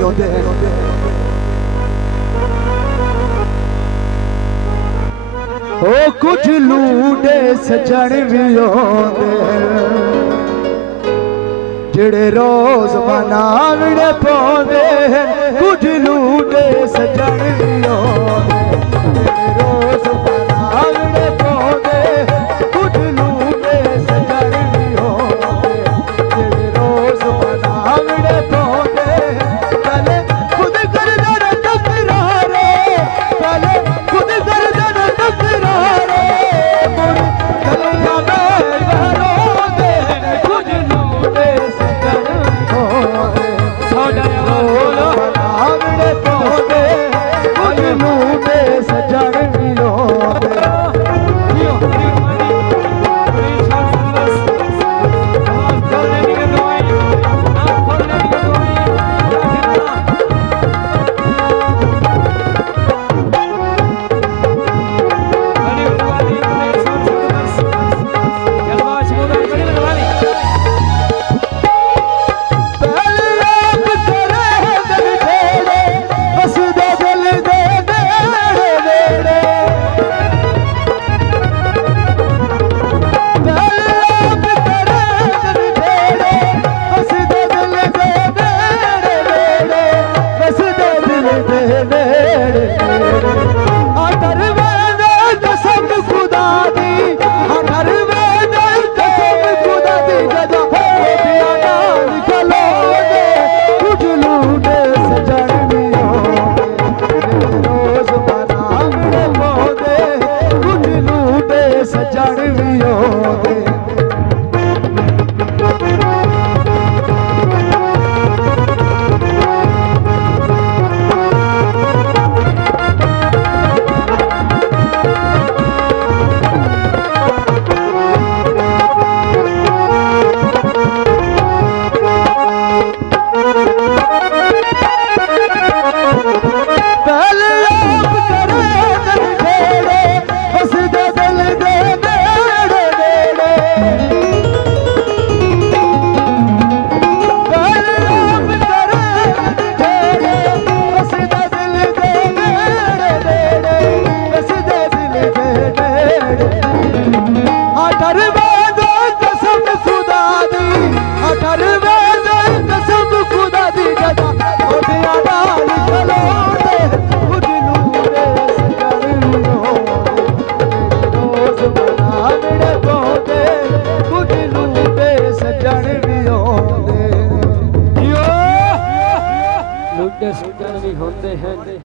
भी होते हैं। ओ कुछ लूटे सजन भी होते हैं जिड़े रोज मनावने पौंदे हैं। कुछ लूटे सजन भी होते हैं रोज मनावने पौंदे हैं। कुछ लूटे सजन भी होते हैं जिड़े रोज मनावने पौंदे हैं। पहले खुद गर्दन टकरारे, पहले खुद गर्दन टकरारे, मुड़ गलियां में रोंदे हैं। कुछ लूटे सजन होते रोज मनावने पौंदे हैं। कुछ लूटे सजन भी होते। लूटे सजन भी होते हैं।